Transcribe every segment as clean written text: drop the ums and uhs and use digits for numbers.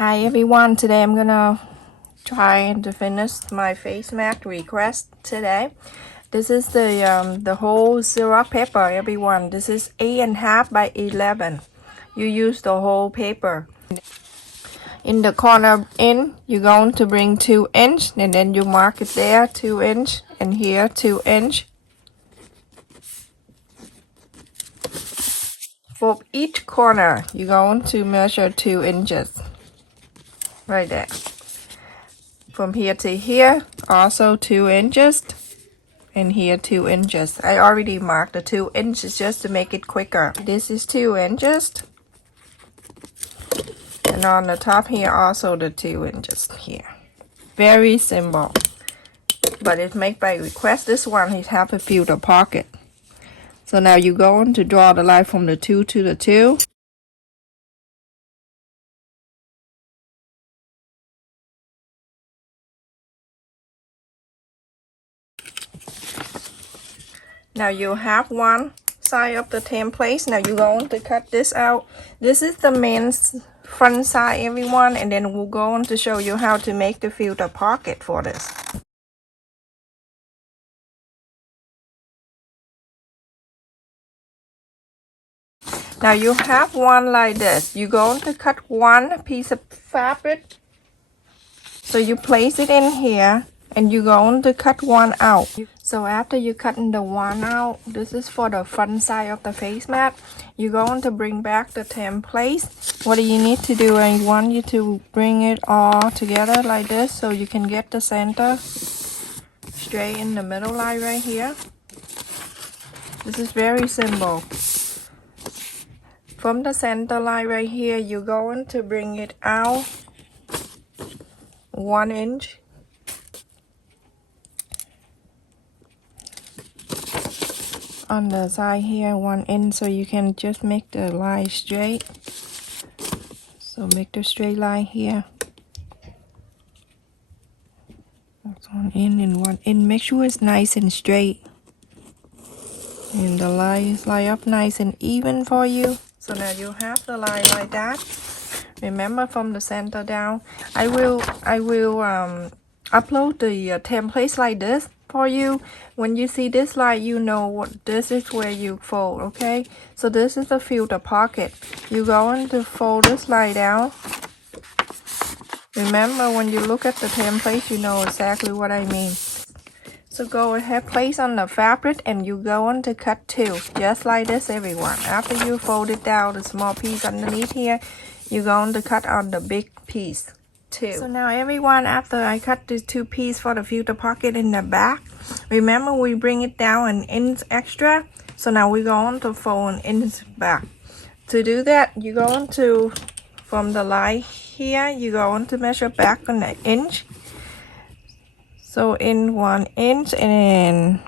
Hi everyone, today I'm gonna try to finish my face mask request today. This is the whole Xerox paper, everyone. This is 8.5 by 11. You use the whole paper. In the corner in, you're going to bring 2 inch, and then you mark it there 2 inch, and here 2 inch. For each corner, you're going to measure 2 inches. Right there. From here to here, also 2 inches, and here 2 inches. I already marked the 2 inches just to make it quicker. This is 2 inches, and on the top here also the 2 inches here. Very simple, but it's made by request. This one is have a filter pocket. So now you're going to draw the line from the 2 to the 2. Now you have one side of the template. Now you're going to cut this out. This is the men's front side, everyone, and then we'll go on to show you how to make the filter pocket for this. Now you have one like this. You're going to cut one piece of fabric. So you place it in here, and you're going to cut one out. So after you cutting the one out, this is for the front side of the face mask. You're going to bring back the template. What do you need to do? I want you to bring it all together like this so you can get the center straight in the middle line right here. This is very simple. From the center line right here, you're going to bring it out 1 inch. On the side here 1 inch, so you can just make the line straight. So make the straight line here. That's 1 inch and 1 inch. Make sure it's nice and straight, and the line is line up nice and even for you. So now you have the line like that. Remember, from the center down, I will upload the templates like this for you. When you see this line, you know what this is where you fold. Okay, so this is the filter pocket. You're going to fold this line down. Remember, when you look at the template, you know exactly what I mean. So go ahead, place on the fabric, and you're going to cut 2, just like this, everyone. After you fold it down, the small piece underneath here, you're going to cut on the big piece too. So now everyone, after I cut the 2 pieces for the filter pocket in the back, remember we bring it down 1 inch extra. So now we're going to fold 1 inch back. To do that, you're going to, from the line here, you're going to measure back on 1 inch. So in 1 inch, and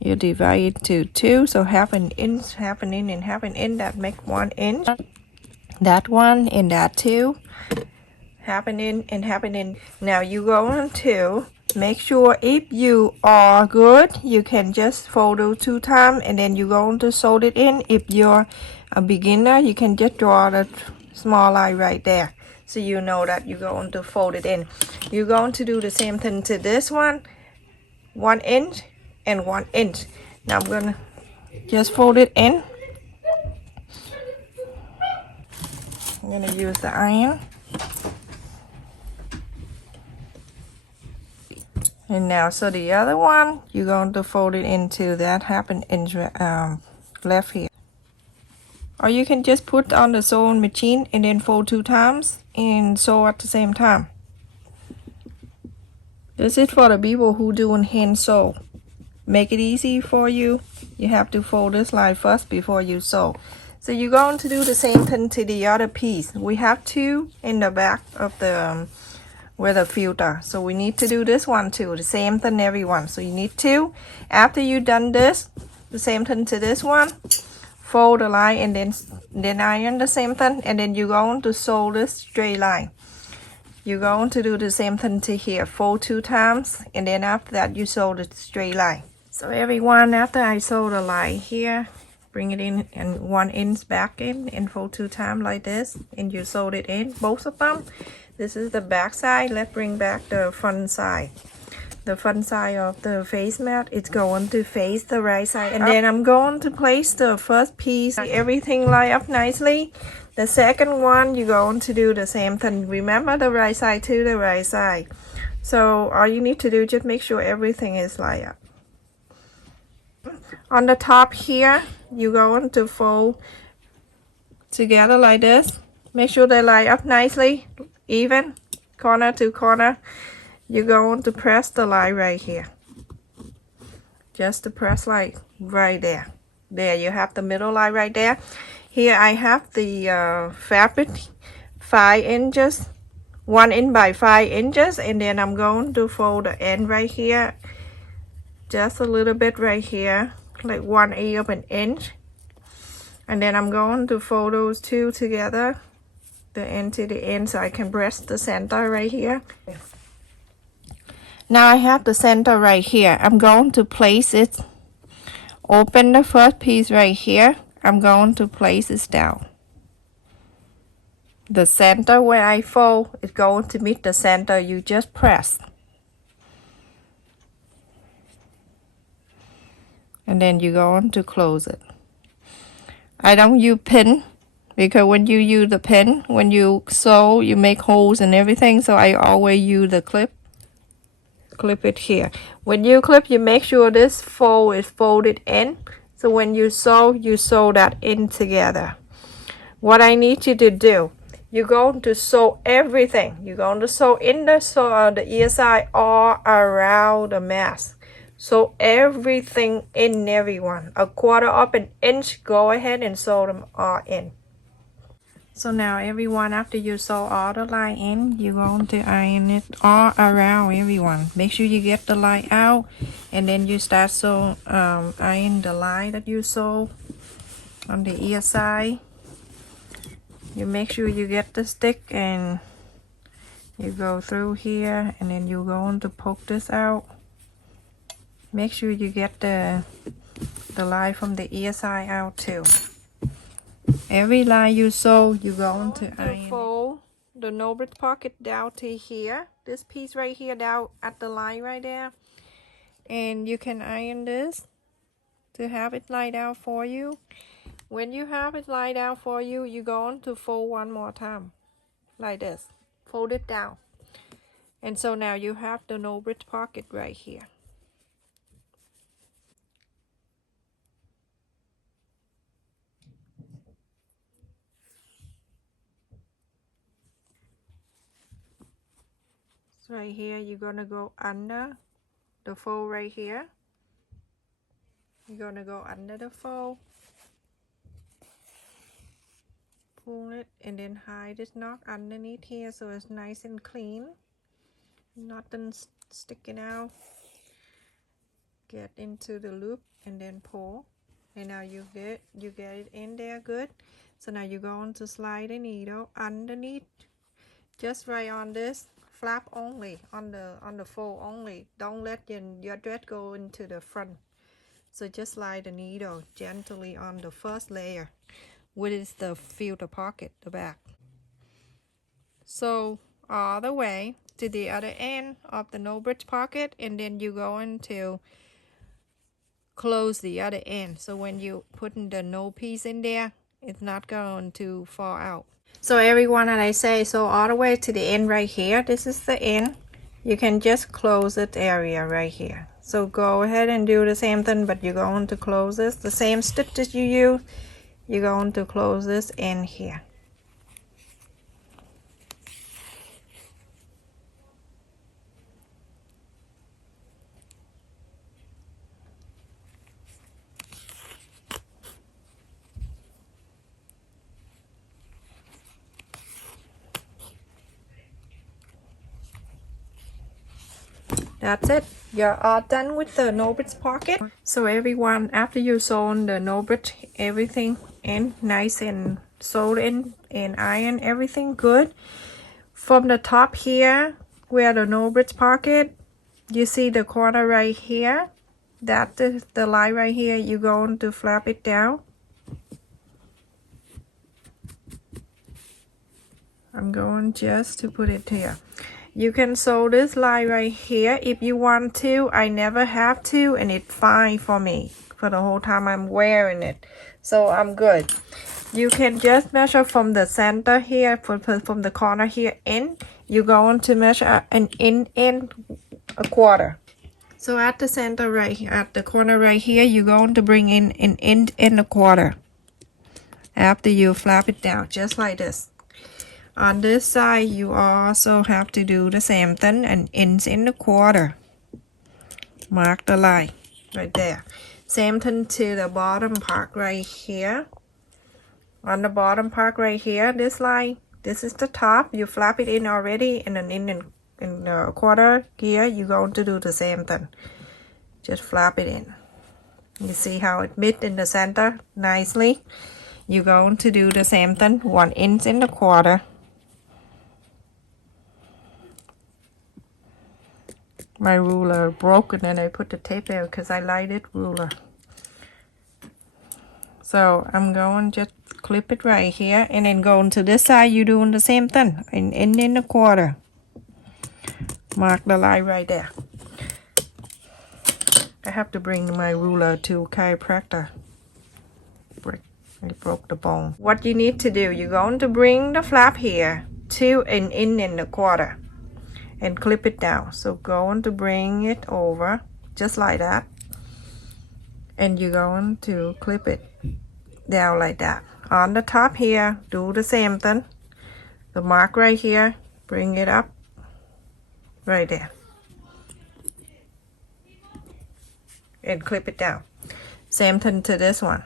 you divide it to 2. So half an inch, half an inch, and half an inch. That make 1 inch. That one and that 2, half an inch and half an inch. Now you going to make sure, if you are good, you can just fold it 2 times, and then you're going to sew it in. If you're a beginner, you can just draw the small line right there, so you know that you're going to fold it in. You're going to do the same thing to this one, 1 inch and 1 inch. Now I'm gonna just fold it in. I'm gonna use the iron. And now, so the other one, you're going to fold it into that half an inch left here. Or you can just put on the sewing machine and then fold 2 times and sew at the same time. This is for the people who doing hand sew. Make it easy for you. You have to fold this line first before you sew. So you're going to do the same thing to the other piece. We have 2 in the back of the where the filter. So we need to do this one too. The same thing, everyone. So you need 2. After you done this, the same thing to this one. Fold the line, and then iron the same thing, and then you're going to sew this straight line. You're going to do the same thing to here. Fold 2 times, and then after that you sew the straight line. So everyone, after I sew the line here, bring it in and 1 inch back in and fold 2 times like this, and you sewed it in, both of them. This is the back side. Let's bring back the front side. The front side of the face mat, it's going to face the right side, and then I'm going to place the first piece, everything line up nicely. The second one, you're going to do the same thing. Remember the right side to the right side. So all you need to do, just make sure everything is lined up. On the top here, you're going to fold together like this. Make sure they line up nicely, even, corner to corner. You're going to press the line right here. Just to press like right there. There, you have the middle line right there. Here I have the fabric 5 inches, 1 inch by 5 inches, and then I'm going to fold the end right here, just a little bit right here, like 1/8 of an inch, and then I'm going to fold those two together, the end to the end, so I can press the center right here. Now I have the center right here. I'm going to place it, open the first piece right here. I'm going to place it down. The center where I fold is going to meet the center you just pressed. And then you're going to close it. I don't use pin, because when you use the pin, when you sew, you make holes and everything, so I always use the clip. Clip it here. When you clip, you make sure this fold is folded in, so when you sew that in together. What I need you to do, you're going to sew everything. You're going to sew in the ear side all around the mask. Sew everything in, everyone. 1/4 of an inch, go ahead and sew them all in. So now everyone, after you sew all the line in, you're going to iron it all around, everyone. Make sure you get the line out, and then you start iron the line that you sew on the ear side. You make sure you get the stick, and you go through here, and then you're going to poke this out. Make sure you get the line from the ear side out too. Every line you sew, you're going to iron. Fold the no bridge pocket down to here. This piece right here down at the line right there. And you can iron this to have it lined out for you. When you have it lined out for you, you're going to fold one more time. Like this. Fold it down. And so now you have the no bridge pocket right here. Right here, you're gonna go under the fold right here. You're gonna go under the fold, pull it, and then hide this knot underneath here so it's nice and clean, nothing sticking out. Get into the loop and then pull, and now you get it in there good. So now you're going to slide the needle underneath, just right on this flap only, on the fold only. Don't let your thread go into the front. So just slide the needle gently on the first layer, which is the filter pocket, the back. So all the way to the other end of the no bridge pocket, and then you're going to close the other end. So when you putting the no piece in there, it's not going to fall out. So everyone, that I say, so all the way to the end right here, this is the end. You can just close it area right here. So go ahead and do the same thing, but you're going to close this, the same stitches you use, you're going to close this in here. That's it. You're all done with the no bridge pocket. So everyone, after you sew the no bridge, everything in nice and sewed in and iron everything good. From the top here, where the no bridge pocket, you see the corner right here. That is the line right here. You're going to flap it down I'm going just to put it here. You can sew this line right here if you want to. I never have to, and it's fine for me for the whole time I'm wearing it. So I'm good. You can just measure from the center here, from the corner here in. You're going to measure an inch and a quarter. So at the center right here, at the corner right here, you're going to bring in an inch and a quarter. After you flap it down, just like this. On this side, you also have to do the same thing, an inch and a quarter. Mark the line right there. Same thing to the bottom part right here. On the bottom part right here, this line, this is the top. You flap it in already, and an inch and a quarter here, you're going to do the same thing. Just flap it in. You see how it meets in the center nicely? You're going to do the same thing, 1 inch and a quarter. My ruler broken and I put the tape there because I like it ruler. So I'm going to just clip it right here, and then going to this side, you're doing the same thing, an inch and a quarter. Mark the line right there. I have to bring my ruler to chiropractor. I broke the bone. What you need to do, you're going to bring the flap here to an inch and a quarter and clip it down. So going to bring it over just like that, and you're going to clip it down like that. On the top here, do the same thing. The mark right here, bring it up right there and clip it down. Same thing to this one.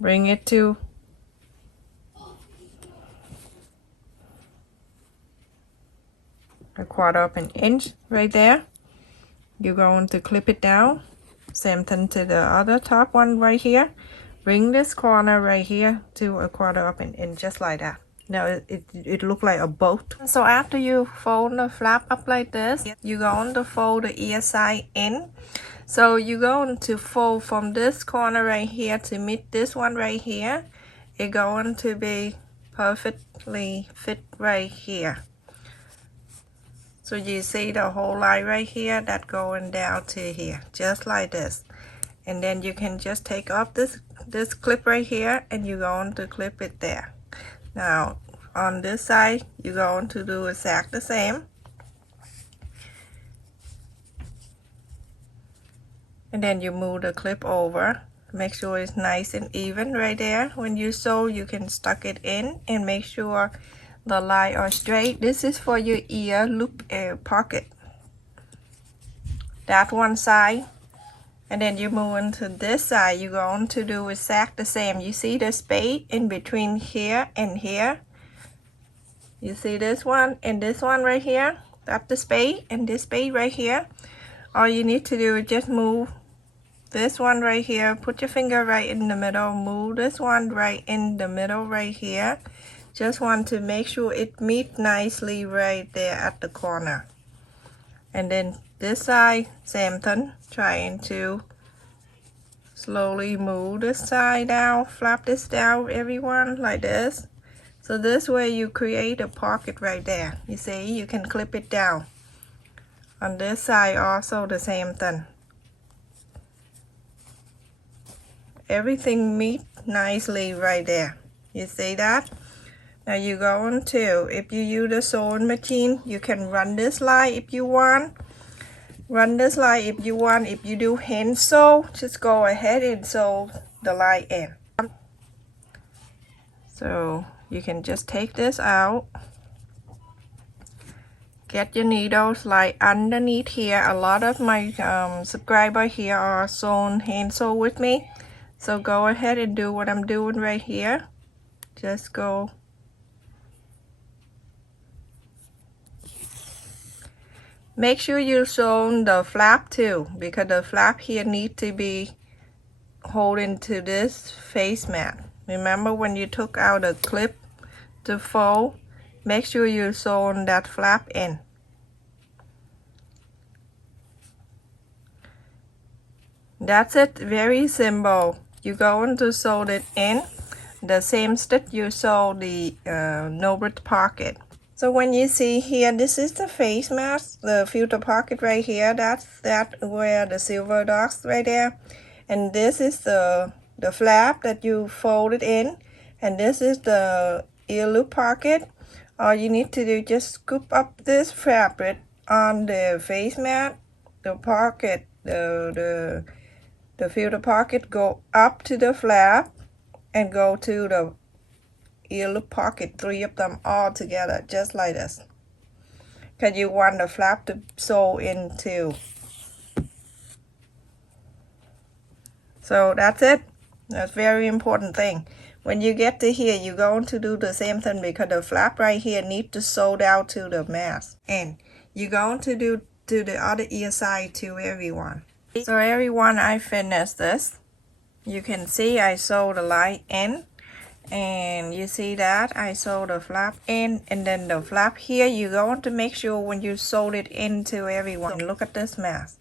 Bring it to a quarter of an inch right there. You're going to clip it down. Same thing to the other top one right here. Bring this corner right here to a quarter of an inch, just like that. Now it look like a boat. So after you fold the flap up like this, you're going to fold the ear side in. So you're going to fold from this corner right here to meet this one right here. It's going to be perfectly fit right here. So you see the whole line right here, that going down to here, just like this. And then you can just take off this clip right here, and you're going to clip it there. Now on this side, you're going to do exactly the same. And then you move the clip over. Make sure it's nice and even right there. When you sew, you can stuck it in and make sure the line are straight. This is for your ear loop pocket. That one side. And then you move into this side. You're going to do exactly the same. You see the space in between here and here? You see this one and this one right here? That's the space, and this space right here. All you need to do is just move this one right here, put your finger right in the middle, move this one right in the middle right here. Just want to make sure it meets nicely right there at the corner. And then this side, same thing, trying to slowly move this side down, flap this down, everyone, like this. So this way you create a pocket right there. You see, you can clip it down. On this side also the same thing. Everything meets nicely right there. You see that? Now you're going to, if you use a sewing machine, you can run this line if you want. Run this line if you want. If you do hand sew, just go ahead and sew the line in. So you can just take this out. Get your needles like underneath here. A lot of my subscribers here are sewn hand sew with me. So go ahead and do what I'm doing right here. Just go. Make sure you sew the flap too, because the flap here needs to be holding to this face mat. Remember when you took out a clip to fold, make sure you sew that flap in. That's it, very simple. You're going to sew it in. the same stitch you sew the Norbert pocket. So when you see here, this is the face mask, the filter pocket right here. That's where the silver dots right there. And this is the flap that you fold it in. And this is the ear loop pocket. All you need to do, just scoop up this fabric on the face mat, the pocket, the filter pocket, go up to the flap and go to the ear loop pocket, 3 of them all together, just like this. Because you want the flap to sew into. So that's it. That's very important thing. When you get to here, you're going to do the same thing because the flap right here needs to sew down to the mask. And you're going to do to the other ear side too, everyone. So everyone, I finished this. You can see I sewed the line in. And you see that I sew the flap in, and then the flap here, you're going to make sure when you sew it into, everyone. Look at this mask.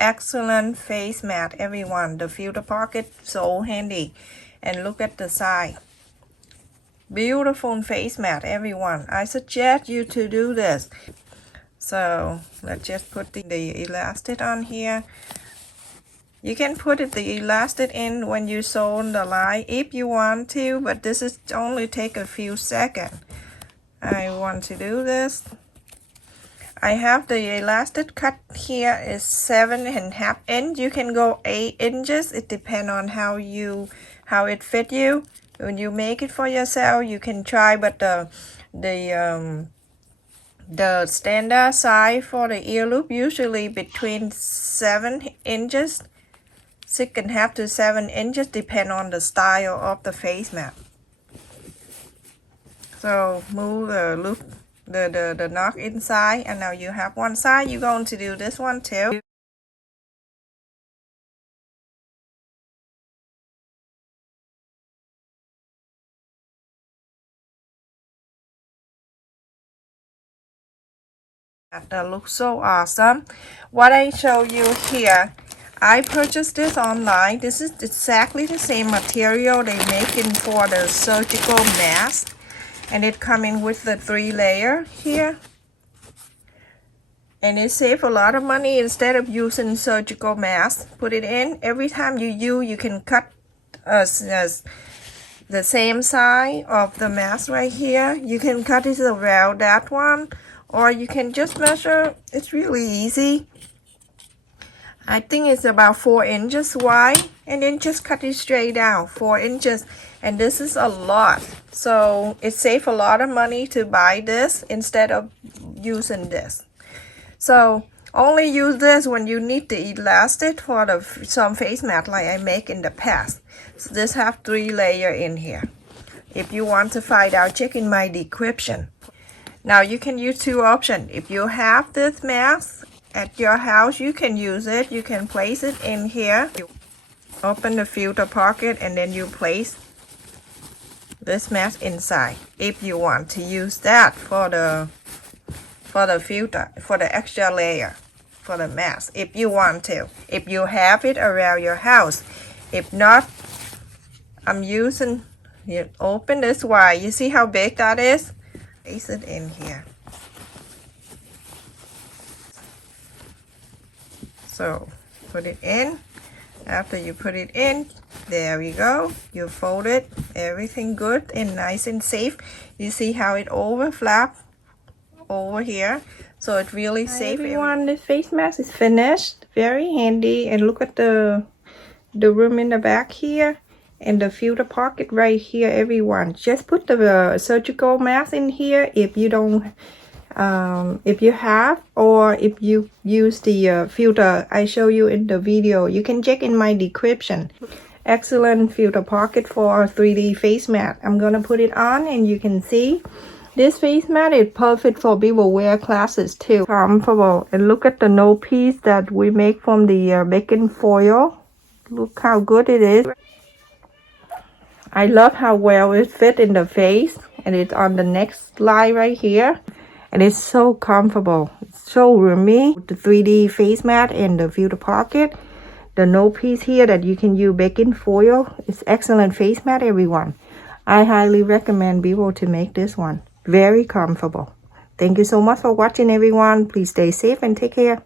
Excellent face mat, everyone. The filter pocket, so handy. And look at the side. Beautiful face mat, everyone. I suggest you to do this. So let's just put the elastic on here. You can put the elastic in when you sew the line if you want to, but this is only take a few seconds. I want to do this. I have the elastic cut here is 7.5 inches. You can go 8 inches. It depends on how it fit you. When you make it for yourself, you can try, but the standard size for the ear loop usually between 7 inches. 6.5 to 7 inches, depend on the style of the face mat. So move the loop, the knot inside, and now you have one side. You're going to do this one too. That looks so awesome. What I show you here, I purchased this online. This is exactly the same material they make in for the surgical mask, and it coming with the 3 layer here, and it saves a lot of money. Instead of using surgical mask, put it in every time you can cut the same size of the mask right here. You can cut it around that one, or you can just measure. It's really easy. I think it's about 4 inches wide, and then just cut it straight down 4 inches. And this is a lot, so it saves a lot of money to buy this instead of using this. So only use this when you need the elastic for some face mat like I make in the past. So this have 3 layers in here. If you want to find out, check in my description. Now you can use 2 options. If you have this mask at your house, you can use it. You can place it in here. You open the filter pocket, and then you place this mask inside. If you want to use that for the filter, for the extra layer, for the mask, if you want to. If you have it around your house. If not, I'm using. You open this wide. You see how big that is? Place it in here. So put it in. After you put it in, there we go. You fold it, everything good and nice and safe. You see how it overflap over here, so it really safe. Everyone, this face mask is finished. Very handy. And look at the room in the back here, and the filter pocket right here, everyone. Just put the surgical mask in here if you don't. If you have, or if you use the filter I show you in the video, you can check in my description. Excellent filter pocket for a 3D face mat. I'm gonna put it on, and you can see this face mat is perfect for people wear classes too. Comfortable. And look at the nose piece that we make from the baking foil. Look how good it is. I love how well it fit in the face, and it's on the next line right here. And it's so comfortable. It's so roomy. The 3D face mat and the filter pocket. The nose piece here that you can use baking foil. It's excellent face mat, everyone. I highly recommend people to make this one. Very comfortable. Thank you so much for watching, everyone. Please stay safe and take care.